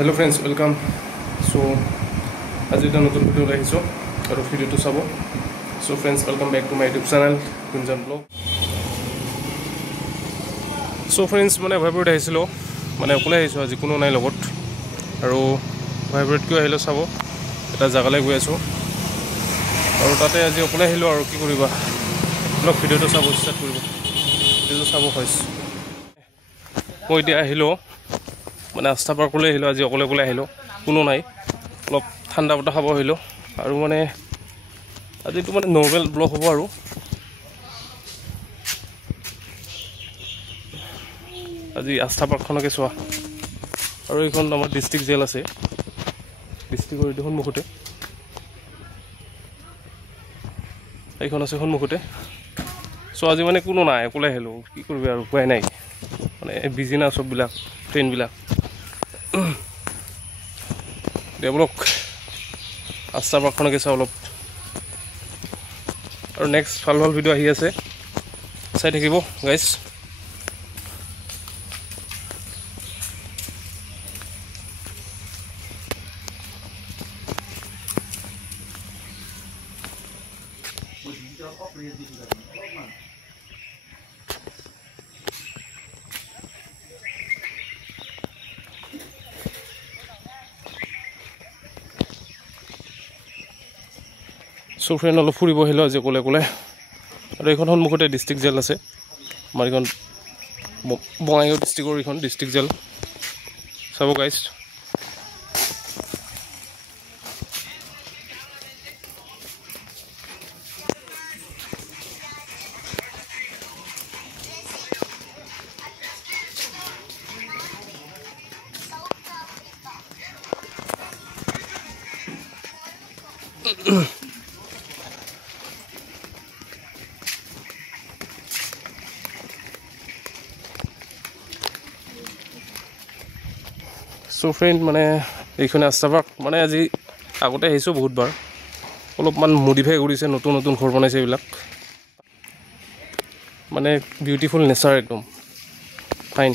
Hello friends, welcome. So আজি এটা নতুন ভিডিও আহিছো আৰু ভিডিওটো চাব. So friends, welcome back to my YouTube channel Kunjan Vlog. So friends, মানে ভাইব্ৰেট আহিছিলো, মানে অকলে আহিছো, আজি কোনো নাই লগত আৰু ভাইব্ৰেট কিয় আহিলো চাব. এটা জায়গালৈ গৈ আছো আৰু তাতে আজি অকলে আহিলো আৰু কি কৰিবা, ব্লগ ভিডিওটো চাব ষ্টাৰ্ট কৰিব, ভিডিওটো চাব হৈছে. মই এতিয়া আহিলো মানে আস্থা পাৰ্কলৈ আহিলো, আজি অকলে অকলে আহিলো, কোনো নাই, অলপ ঠাণ্ডা বতাহ খাব আহিলো আৰু মানে আজিটো মানে নৰ্মেল ব্লগ হ'ব আৰু আজি আস্থা পাৰ্কখনকে চোৱা আৰু এইখন আমাৰ ডিষ্ট্ৰিক্ট জেল আছে, ডিষ্ট্ৰিক্টৰ এইটো সন্মুখতে, এইখন আছে সন্মুখতে. চ' আজি মানে কোনো নাই, অকলে আহিলো, কি কৰিবি আৰু উপায় নাই, মানে বিজি না চববিলাক ট্ৰেইনবিলাক. ডেভেলপ আস্থা পাৰ্কখনকে চাওঁ অলপ আৰু নেক্সট ভাল ভাল ভিডিঅ' আহি আছে, চাই থাকিব গাইজ. চ' ফ্ৰেণ্ড অলপ ফুৰিব আহিলোঁ আজি অকলে অকলে আৰু এইখন সন্মুখতে ডিষ্ট্ৰিক্ট জেল আছে, আমাৰ এইখন বঙাইগাঁও ডিষ্ট্ৰিক্টৰ এইখন ডিষ্ট্ৰিক্ট জেল চাব গাইজ. চ' ফ্ৰেণ্ড মানে এইখনে আস্থা পাৰ্ক, মানে আজি আগতে আহিছোঁ বহুতবাৰ, অলপমান মডিফাই কৰিছে, নতুন নতুন ঘৰ বনাইছে, এইবিলাক মানে বিউটিফুল নেচাৰ একদম ফাইন.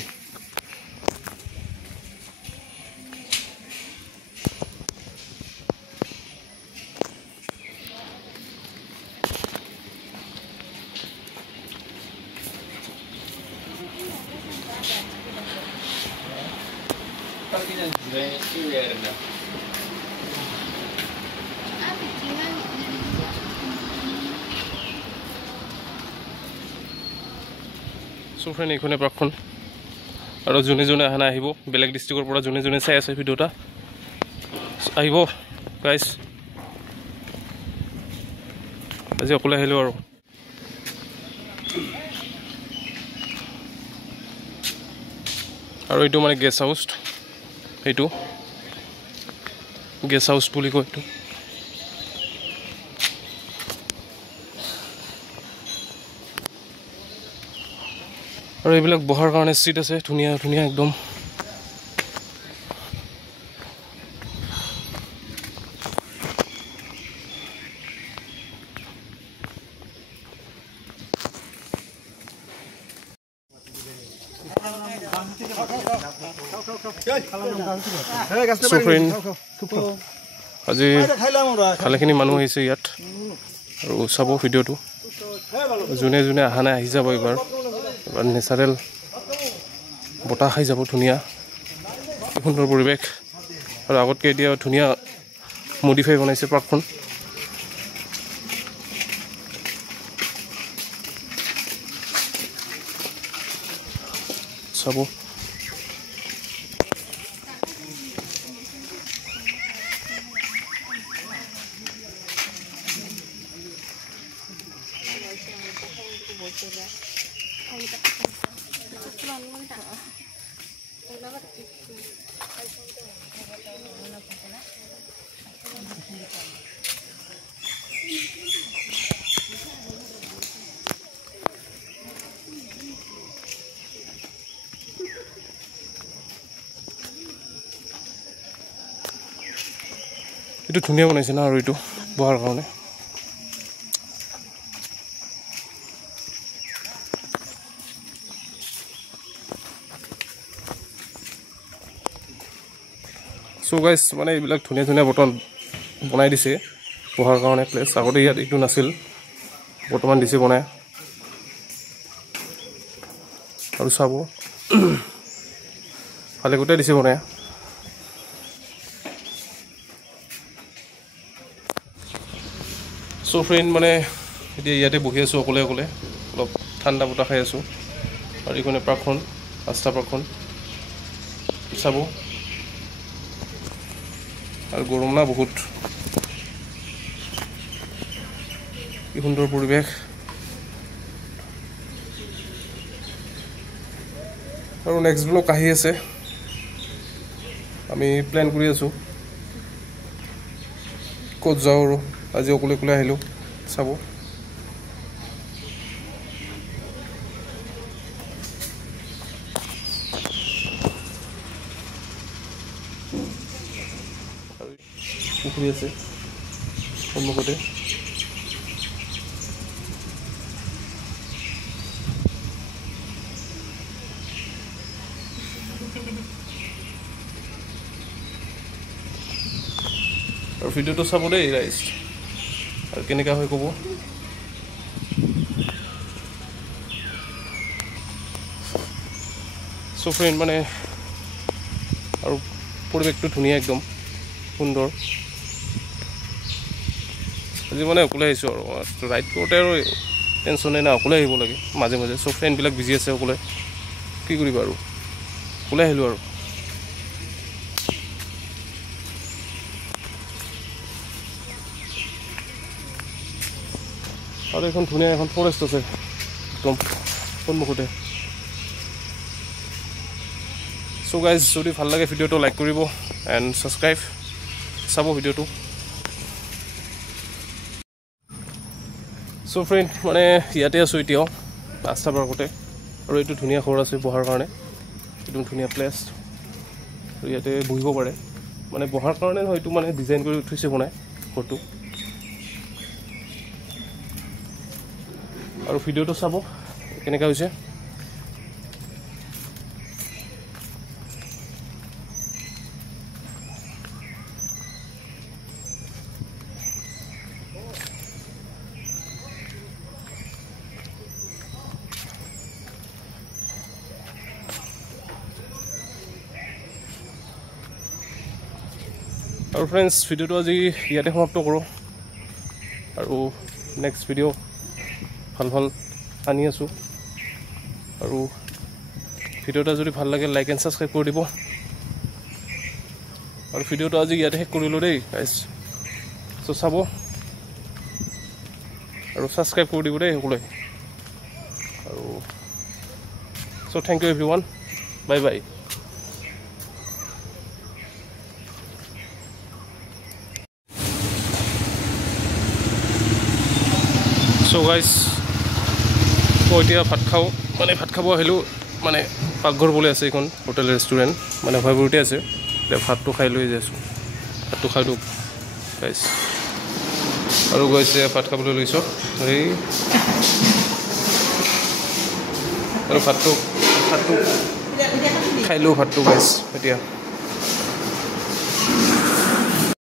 চ' ফ্ৰেণ্ড এইখনে পাৰ্কখন আৰু যোনে যোনে অহা নাই আহিব, বেলেগ ডিষ্ট্ৰিক্টৰ পৰা যোনে যোনে চাই আছে ভিডিঅ'টা আহিব গাইজ. আজি অকলে আহিলোঁ আৰু এইটো মানে গেষ্ট হাউচ, এইটো গেষ্ট হাউচ বুলি কয় এইটো. আৰু এইবিলাক বহাৰ কাৰণে চিট আছে, ধুনীয়া ধুনীয়া একদম. আজি ভালেখিনি মানুহ আহিছে ইয়াত আৰু চাব ভিডিঅ'টো, যোনে যোনে অহা নাই আহি যাব এইবাৰ নেচাৰেল বতাহ খাই যাব, ধুনীয়া সুন্দৰ পৰিৱেশ আৰু আগতকৈ এতিয়া ধুনীয়া মডিফাই বনাইছে পাৰ্কখন. চাব এইটো ধুনীয়া বনাইছে না, আৰু এইটো বহাৰ কাৰণে চ' গাইজ মানে এইবিলাক ধুনীয়া ধুনীয়া বৰ্তমান বনাই দিছে বহাৰ কাৰণে প্লেচ। আগতে ইয়াত এইটো নাছিল, বৰ্তমান দিছে বনাই। আৰু চাব ভালে গোটেই দিছে বনাই। চ' ফ্ৰেণ্ড মানে এতিয়া ইয়াতে বহি আছোঁ অকলে অকলে, অলপ ঠাণ্ডা বতাহ খাই আছোঁ। আৰু এইখনে পাৰ্কখন, আস্থা পাৰ্কখন চাব। আৰু গৰম না বহুত, কি সুন্দৰ পৰিৱেশ। আৰু নেক্সট ব্লগ আহি আছে, আমি প্লেন কৰি আছোঁ ক'ত যাওঁ। আৰু আজি অকলে অকলে আহিলোঁ চাব। পুখুৰী আছে সন্মুখতে। আৰু ভিডিঅ'টো চাব দেই ৰাইজ, আৰু কেনেকুৱা হয় ক'ব। চ' ফ্ৰেণ্ড মানে আৰু পৰিৱেশটো ধুনীয়া, একদম সুন্দৰ। আজি মানে অকলে আহিছোঁ আৰু ৰাইড কৰোঁতে আৰু টেনশ্যনেই নাই, অকলে আহিব লাগে মাজে মাজে। চ' ফ্ৰেণ্ডবিলাক বিজি আছে অকলে, কি কৰিবা আৰু অকলে আহিলোঁ আৰু। আৰু এখন ধুনীয়া এখন ফৰেষ্ট আছে একদম সন্মুখতে। চ' গাইজ যদি ভাল লাগে ভিডিঅ'টো লাইক কৰিব এণ্ড ছাবস্ক্ৰাইব, চাব ভিডিঅ'টো। চ' ফ্ৰেণ্ড মানে ইয়াতে আছোঁ এতিয়াও আস্থা পাৰ্কতে। আৰু এইটো ধুনীয়া ঘৰ আছে বহাৰ কাৰণে, একদম ধুনীয়া প্লেচ। আৰু ইয়াতে বহিব পাৰে, মানে বহাৰ কাৰণে হয়তো মানে ডিজাইন কৰি উঠিছে বনাই ঘৰটো। আৰু ভিডিঅ'টো চাব কেনেকুৱা হৈছে। আৰু ফ্ৰেণ্ডছ ভিডিঅ'টো আজি ইয়াতে সমাপ্ত কৰোঁ। আৰু নেক্সট ভিডিঅ' ভাল ভাল আনি আছোঁ। আৰু ভিডিঅ'টা যদি ভাল লাগে লাইক এণ্ড ছাবস্ক্ৰাইব কৰি দিব। আৰু ভিডিঅ'টো আজি ইয়াতে শেষ কৰিলোঁ দেই গাইজ। চ' চাব আৰু ছাবস্ক্ৰাইব কৰি দিব দেই সকলোৱে। আৰু so' thank you everyone, bye bye. So' guys মই এতিয়া ভাত খাওঁ, মানে ভাত খাব আহিলোঁ। মানে পাকঘৰ বুলি আছে এইখন হোটেল ৰেষ্টুৰেণ্ট, মানে ভয়ভূতে আছে। এতিয়া ভাতটো খাই লৈ যাইছোঁ, ভাতটো খাই দিওঁ গাইজ। আৰু গৈছে ভাত খাবলৈ লৈছোঁ এই, আৰু ভাতটো খাই লওঁ ভাতটো গাইজ এতিয়া।